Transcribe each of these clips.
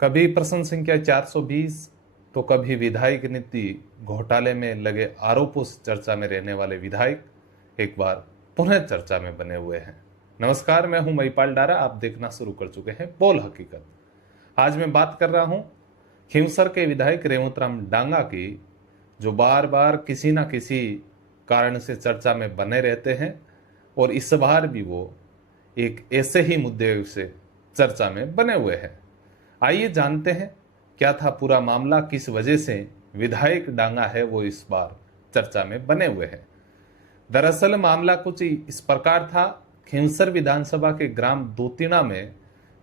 कभी प्रश्न संख्या 420 तो कभी विधायक नीति घोटाले में लगे आरोपों से चर्चा में रहने वाले विधायक एक बार पुनः चर्चा में बने हुए हैं। नमस्कार, मैं हूं महिपाल डारा। आप देखना शुरू कर चुके हैं बोल हकीकत। आज मैं बात कर रहा हूं खींवसर के विधायक रेवंतराम डांगा की, जो बार बार किसी ना किसी कारण से चर्चा में बने रहते हैं और इस बार भी वो एक ऐसे ही मुद्दे से चर्चा में बने हुए हैं। आइए जानते हैं क्या था पूरा मामला, किस वजह से विधायक डांगा है वो इस बार चर्चा में बने हुए हैं। दरअसल मामला कुछ इस प्रकार था। खींवसर विधानसभा के ग्राम दूतीना में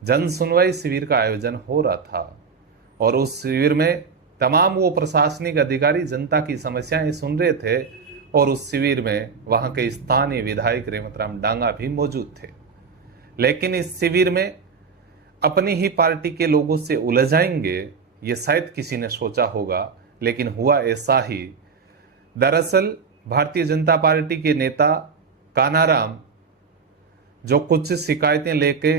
जन सुनवाई शिविर का आयोजन हो रहा था और उस शिविर में तमाम वो प्रशासनिक अधिकारी जनता की समस्याएं सुन रहे थे और उस शिविर में वहां के स्थानीय विधायक रेवंतराम डांगा भी मौजूद थे। लेकिन इस शिविर में अपनी ही पार्टी के लोगों से उलझाएंगे ये शायद किसी ने सोचा होगा, लेकिन हुआ ऐसा ही। दरअसल भारतीय जनता पार्टी के नेता कानाराम जो कुछ शिकायतें लेके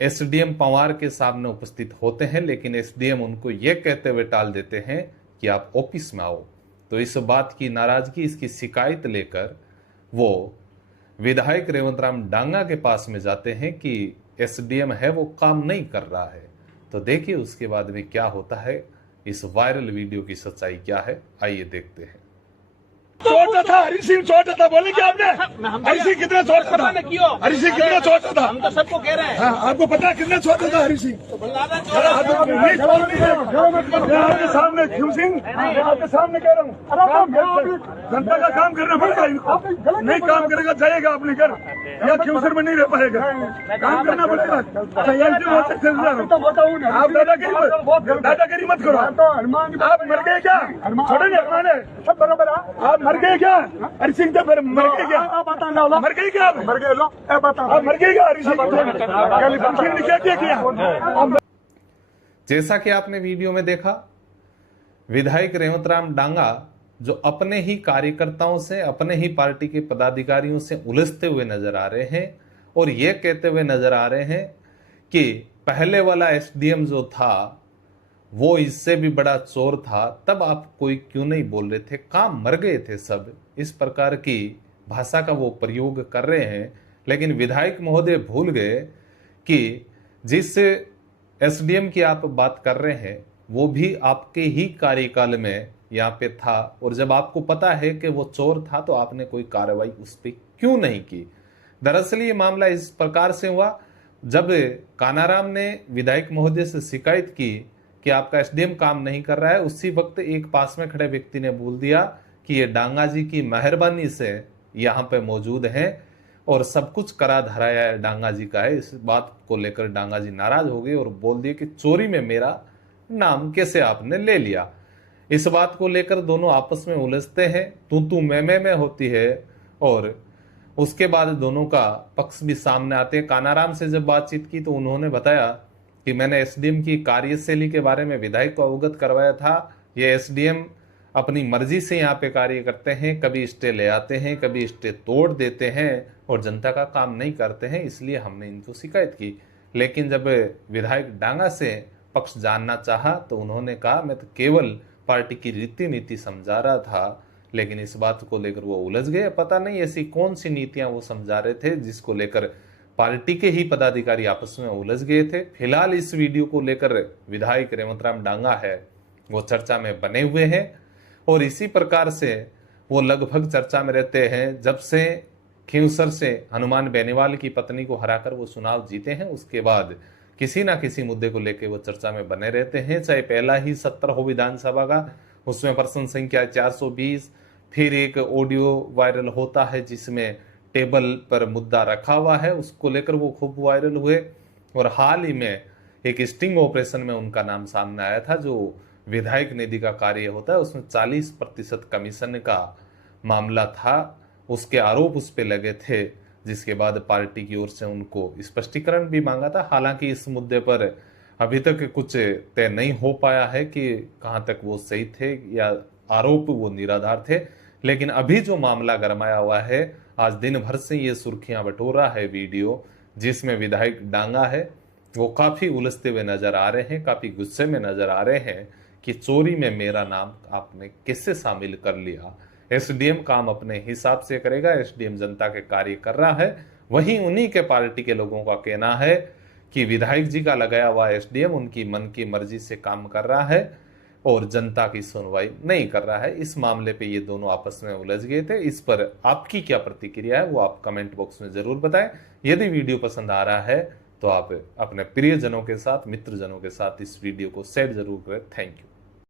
एसडीएम पंवार के सामने उपस्थित होते हैं, लेकिन एसडीएम उनको ये कहते हुए टाल देते हैं कि आप ऑफिस में आओ। तो इस बात की नाराजगी, इसकी शिकायत लेकर वो विधायक रेवंतराम डांगा के पास में जाते हैं कि एसडीएम है वो काम नहीं कर रहा है। तो देखिए उसके बाद में क्या होता है, इस वायरल वीडियो की सच्चाई क्या है, आइए देखते हैं। छोटा था हरी सिंह, छोटा था, बोले क्या आपने? हरी सिंह कितना छोटा था? हरी सिंह कितना छोटा था? हम तो सबको कह रहे हैं। हाँ, आपको पता है कितना छोटा था हरी सिंह? आपके सामने क्यों सिंह, आपके सामने कह रहा हूँ, जनता का काम करना पड़ता है इनको। नहीं काम करेगा जाएगा अपने घर, या क्यूसर में नहीं रह पाएगा, काम करना पड़ेगा। आप दादागिरी मत करो। आप मर गए क्या? छोड़े नहीं हनुमान है, सब बराबर। आप मर गए क्या? हरी सिंह तो फिर मर गए क्या? मर गए क्या? मर गए लो, आप मर गए क्या? हरी सिंह ने क्या किया? जैसा कि आपने वीडियो में देखा, विधायक रेवंतराम डांगा जो अपने ही कार्यकर्ताओं से, अपने ही पार्टी के पदाधिकारियों से उलझते हुए नजर आ रहे हैं और ये कहते हुए नजर आ रहे हैं कि पहले वाला एसडीएम जो था वो इससे भी बड़ा चोर था, तब आप कोई क्यों नहीं बोल रहे थे, काम मर गए थे सब। इस प्रकार की भाषा का वो प्रयोग कर रहे हैं। लेकिन विधायक महोदय भूल गए कि जिस एसडीएम की आप बात कर रहे हैं वो भी आपके ही कार्यकाल में यहाँ पे था, और जब आपको पता है कि वो चोर था तो आपने कोई कार्रवाई उस पर क्यों नहीं की। दरअसल ये मामला इस प्रकार से हुआ, जब कानाराम ने विधायक महोदय से शिकायत की कि आपका एसडीएम काम नहीं कर रहा है, उसी वक्त एक पास में खड़े व्यक्ति ने बोल दिया कि ये डांगा जी की मेहरबानी से यहाँ पे मौजूद हैं और सब कुछ करा धराया डांगा जी का है। इस बात को लेकर डांगा जी नाराज हो गए और बोल दिए कि चोरी में मेरा नाम कैसे आपने ले लिया। इस बात को लेकर दोनों आपस में उलझते हैं, तू मैं होती है और उसके बाद दोनों का पक्ष भी सामने आते हैं। कानाराम से जब बातचीत की तो उन्होंने बताया कि मैंने एसडीएम की कार्यशैली के बारे में विधायक को अवगत करवाया था। ये एसडीएम अपनी मर्जी से यहाँ पे कार्य करते हैं, कभी स्टे ले आते हैं, कभी स्टे तोड़ देते हैं और जनता का काम नहीं करते हैं, इसलिए हमने इनको शिकायत की। लेकिन जब विधायक डांगा से पक्ष जानना चाहा तो उन्होंने कहा मैं तो केवल पार्टी की रीति नीति समझा रहा था। लेकिन इस बात को लेकर वो उलझ गए। पता नहीं ऐसी कौन सी नीतियां वो समझा रहे थे जिसको लेकर पार्टी के ही पदाधिकारी आपस में उलझ गए थे। फिलहाल इस वीडियो को लेकर विधायक रेवंतराम डांगा है वो चर्चा में बने हुए हैं और इसी प्रकार से वो लगभग चर्चा में रहते हैं जब से खींवसर से हनुमान बेनीवाल की पत्नी को हराकर वो चुनाव जीते हैं। उसके बाद किसी ना किसी मुद्दे को लेकर वो चर्चा में बने रहते हैं, चाहे पहला ही सत्र हो विधानसभा का, उसमें प्रश्न संख्या 420, फिर एक ऑडियो वायरल होता है जिसमें टेबल पर मुद्दा रखा हुआ है, उसको लेकर वो खूब वायरल हुए। और हाल ही में एक स्टिंग ऑपरेशन में उनका नाम सामने आया था, जो विधायक निधि का कार्य होता है उसमें 40% कमीशन का मामला था, उसके आरोप उस पर लगे थे, जिसके बाद पार्टी की ओर से उनको स्पष्टीकरण भी मांगा था। हालांकि इस मुद्दे पर अभी तक कुछ तय नहीं हो पाया है कि कहां तक वो सही थे या आरोप वो निराधार थे। लेकिन अभी जो मामला गरमाया हुआ है, आज दिन भर से ये सुर्खियां बटोर रहा है वीडियो जिसमें विधायक डांगा है वो काफी उलझते हुए नजर आ रहे हैं, काफी गुस्से में नजर आ रहे हैं कि चोरी में मेरा नाम आपने कैसे शामिल कर लिया। एसडीएम काम अपने हिसाब से करेगा, एसडीएम जनता के कार्य कर रहा है। वहीं उन्हीं के पार्टी के लोगों का कहना है कि विधायक जी का लगाया हुआ एसडीएम उनकी मन की मर्जी से काम कर रहा है और जनता की सुनवाई नहीं कर रहा है। इस मामले पे ये दोनों आपस में उलझ गए थे। इस पर आपकी क्या प्रतिक्रिया है वो आप कमेंट बॉक्स में जरूर बताएं। यदि वीडियो पसंद आ रहा है तो आप अपने प्रियजनों के साथ, मित्रजनों के साथ इस वीडियो को शेयर जरूर करें। Thank you.